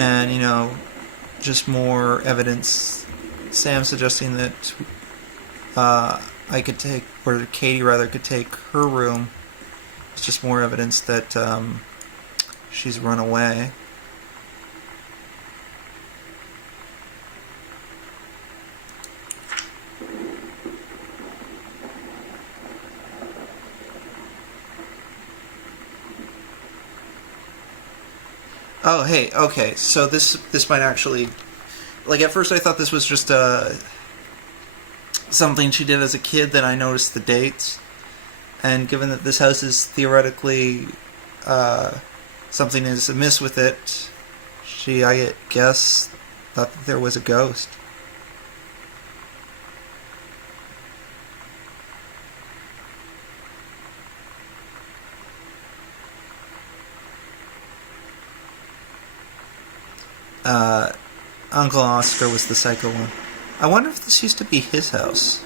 and just more evidence. Sam suggesting that I could take, or Katie rather, could take her room. It's just more evidence that she's run away. Oh, hey, okay, so this might actually... Like, at first I thought this was just something she did as a kid, then I noticed the dates. And given that this house is theoretically... something is amiss with it, I guess, thought that there was a ghost. Uncle Oscar was the psycho one. I wonder if this used to be his house.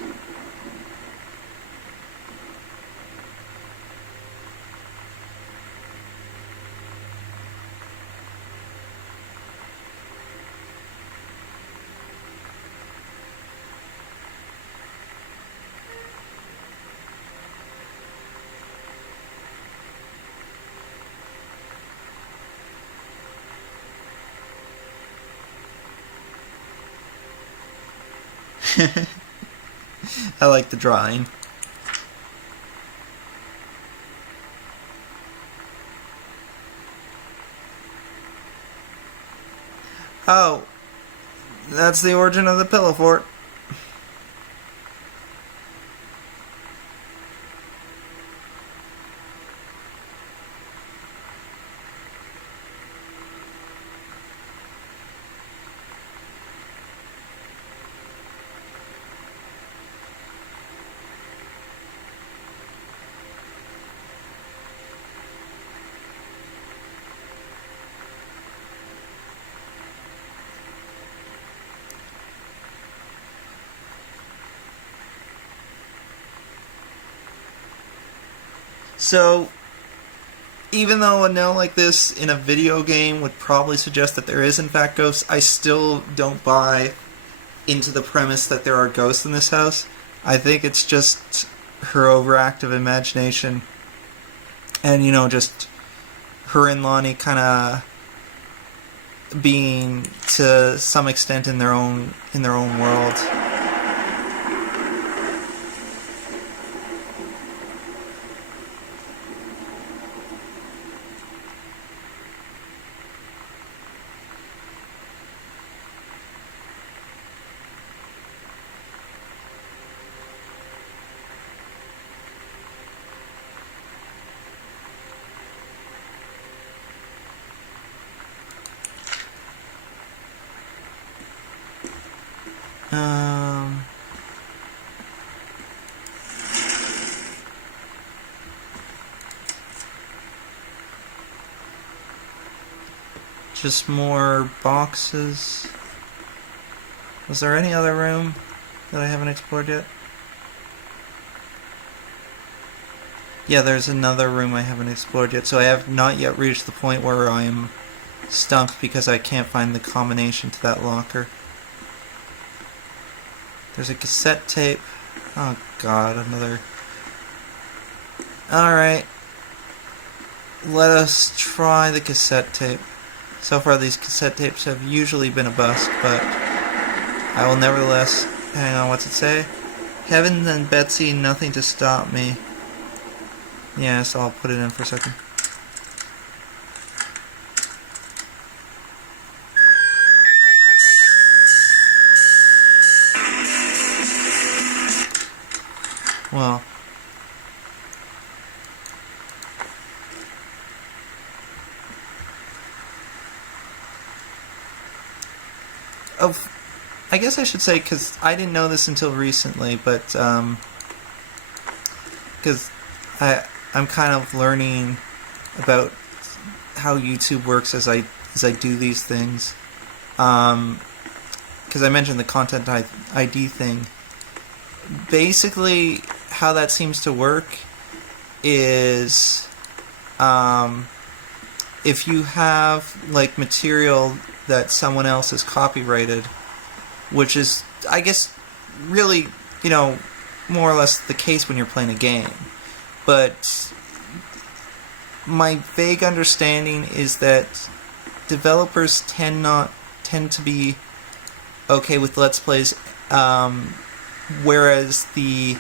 I like the drawing. Oh, that's the origin of the pillow fort. So, even though a note like this in a video game would probably suggest that there is in fact ghosts, I still don't buy into the premise that there are ghosts in this house. I think it's just her overactive imagination, and just her and Lonnie kind of being to some extent in their own world. Just more boxes. Was there any other room that I haven't explored yet? Yeah, there's another room I haven't explored yet, so I have not yet reached the point where I'm stumped because I can't find the combination to that locker. There's a cassette tape. Oh god, another... Alright. Let us try the cassette tape. So far these cassette tapes have usually been a bust, but I will nevertheless... Hang on, what's it say? Heaven and Betsy, nothing to stop me. Yes, I'll put it in for a second. Well... Oh, I guess I should say, because I didn't know this until recently, but, because I'm kind of learning about how YouTube works as I do these things, because I mentioned the content ID thing. Basically, how that seems to work is, if you have, like, material that someone else has copyrighted, which is, I guess, really, more or less the case when you're playing a game. But my vague understanding is that developers tend to be okay with Let's Plays, whereas the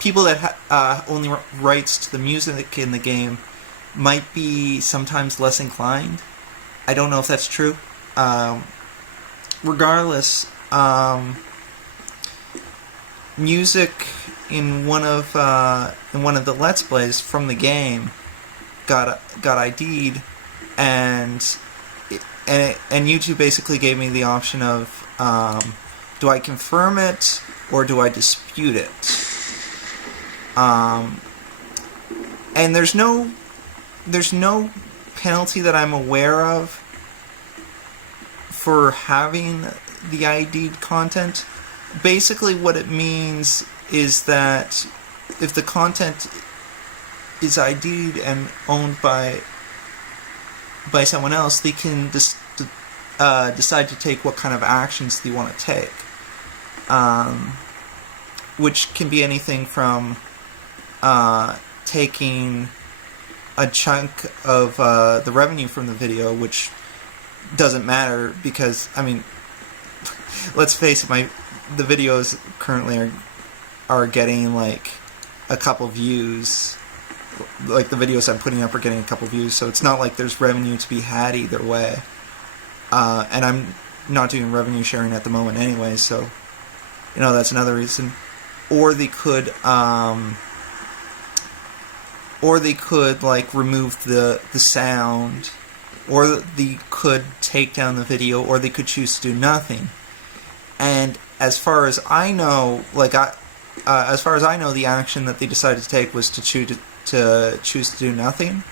people that only rights to the music in the game might be sometimes less inclined. I don't know if that's true. Regardless, music in one of the Let's Plays from the game got ID'd, and YouTube basically gave me the option of do I confirm it or do I dispute it? And there's no penalty that I'm aware of for having the ID'd content. Basically what it means is that if the content is ID'd and owned by someone else, they can decide to take what kind of actions they want to take, which can be anything from taking a chunk of the revenue from the video, which doesn't matter because, I mean, let's face it, the videos currently are getting like a couple views. Like the videos I'm putting up are getting a couple views, so it's not like there's revenue to be had either way. And I'm not doing revenue sharing at the moment anyway, so that's another reason. Or they could like remove the sound, or they could take down the video, or they could choose to do nothing. And as far as I know, the action that they decided to take was to choose to do nothing.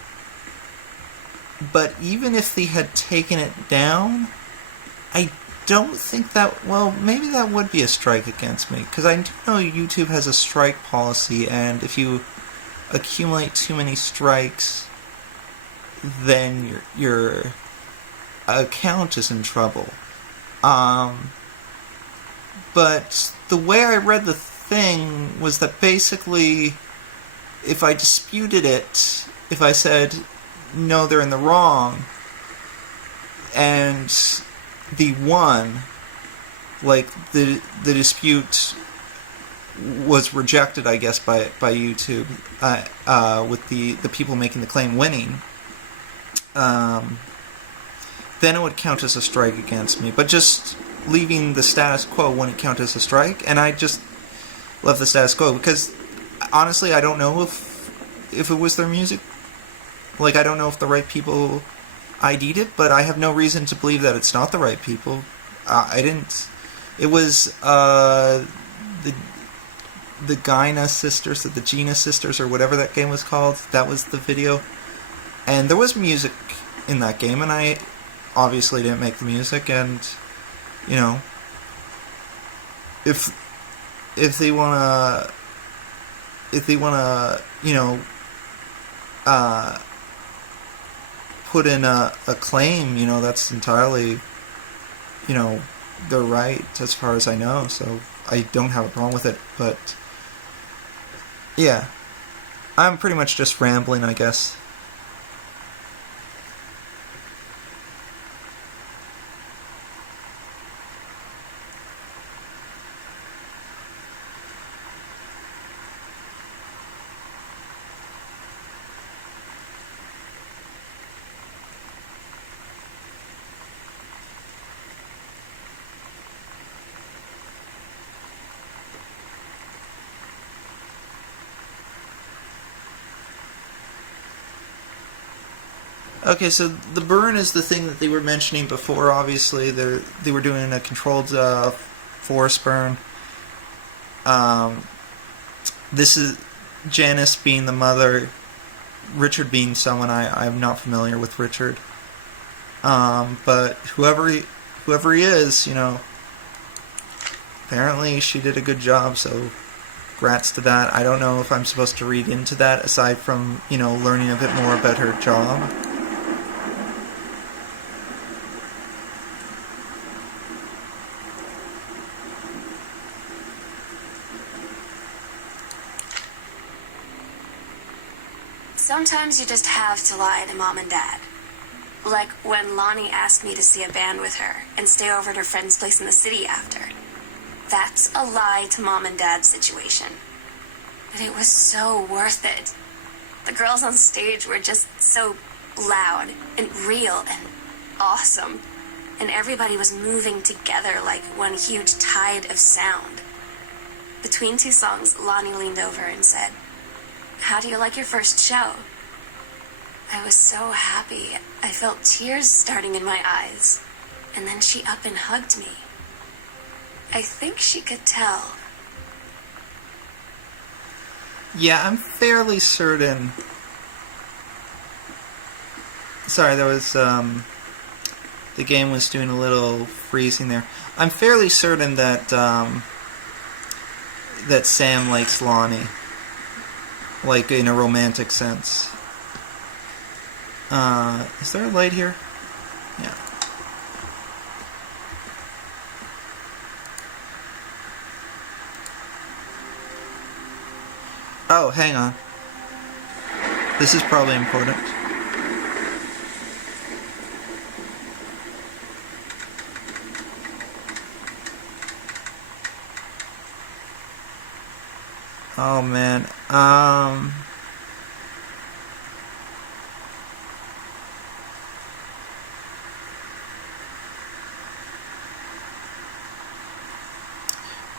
But even if they had taken it down, I don't think that, maybe that would be a strike against me, because I do know YouTube has a strike policy, and if you accumulate too many strikes, then your account is in trouble. But the way I read the thing was that basically, if I disputed it, if I said, no, they're in the wrong, and they won, like, the dispute was rejected, I guess, by YouTube, with the people making the claim winning, then it would count as a strike against me. But just leaving the status quo wouldn't count as a strike, and I just left the status quo, because honestly I don't know if it was their music. Like, I don't know if the right people ID'd it, but I have no reason to believe that it's not the right people. It was the Gina Sisters, the Gina Sisters, or whatever that game was called. That was the video, and there was music in that game, and I obviously didn't make the music, and if they wanna put in a claim, that's entirely their right, as far as I know, so I don't have a problem with it. But yeah, I'm pretty much just rambling, I guess. Okay, so the burn is the thing that they were mentioning before. Obviously, they were doing a controlled forest burn. This is Janice being the mother, Richard being someone I'm not familiar with Richard. But whoever he is, apparently she did a good job. So, congrats to that. I don't know if I'm supposed to read into that aside from learning a bit more about her job. Sometimes you just have to lie to Mom and Dad. Like when Lonnie asked me to see a band with her and stay over at her friend's place in the city after. That's a lie to Mom and Dad situation. But it was so worth it. The girls on stage were just so loud and real and awesome. And everybody was moving together like one huge tide of sound. Between two songs, Lonnie leaned over and said, "How do you like your first show?" I was so happy. I felt tears starting in my eyes. And then she up and hugged me. I think she could tell. Yeah, I'm fairly certain... Sorry, there was, the game was doing a little freezing there. I'm fairly certain that, that Sam likes Lonnie. Like, in a romantic sense. Is there a light here? Yeah. Oh, hang on. This is probably important. Oh man.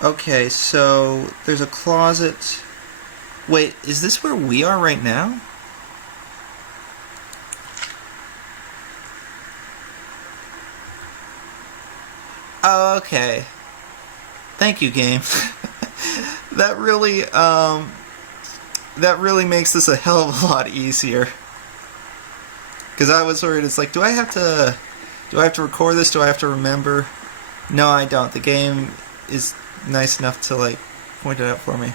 Okay, so there's a closet. Wait, is this where we are right now? Oh, okay. Thank you, game. That really makes this a hell of a lot easier. Because I was worried, it's like, do I have to record this? Do I have to remember? No, I don't. The game is nice enough to, like, point it out for me.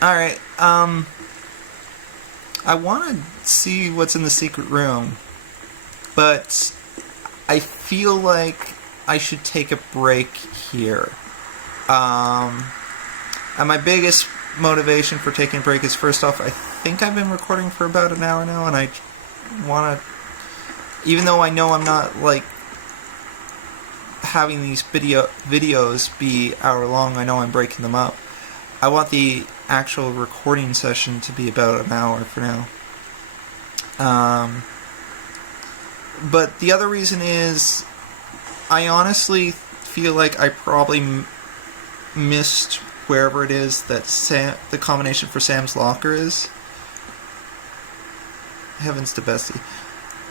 Alright, I want to see what's in the secret room, but I feel like I should take a break here. And my biggest motivation for taking a break is, first off, I think I've been recording for about an hour now, and I want to, even though I know I'm not, like, having these videos be hour long, I know I'm breaking them up. I want the actual recording session to be about an hour for now. But the other reason is, I honestly feel like I probably missed wherever it is that the combination for Sam's locker is. Heavens to Bestie.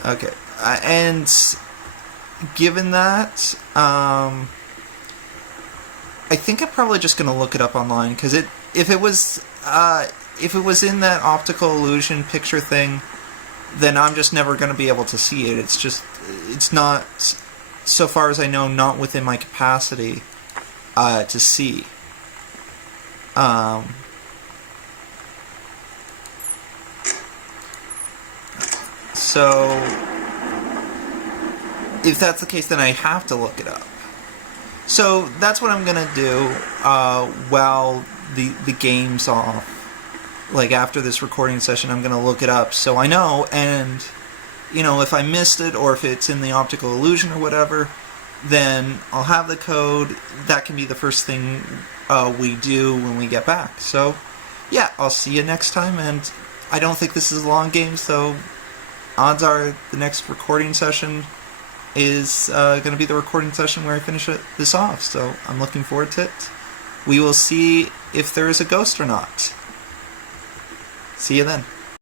Okay. And given that, I think I'm probably just going to look it up online, because if it was in that optical illusion picture thing, then I'm just never going to be able to see it. It's not, so far as I know, not within my capacity to see. So if that's the case, then I have to look it up. So that's what I'm gonna do while the game's off. Like, after this recording session, I'm gonna look it up so I know, and you know, if I missed it or if it's in the optical illusion or whatever, then I'll have the code. That can be the first thing we do when we get back. So yeah, I'll see you next time, and I don't think this is a long game, so odds are the next recording session is going to be the recording session where I finish this off, so I'm looking forward to it. We will see if there is a ghost or not. See you then.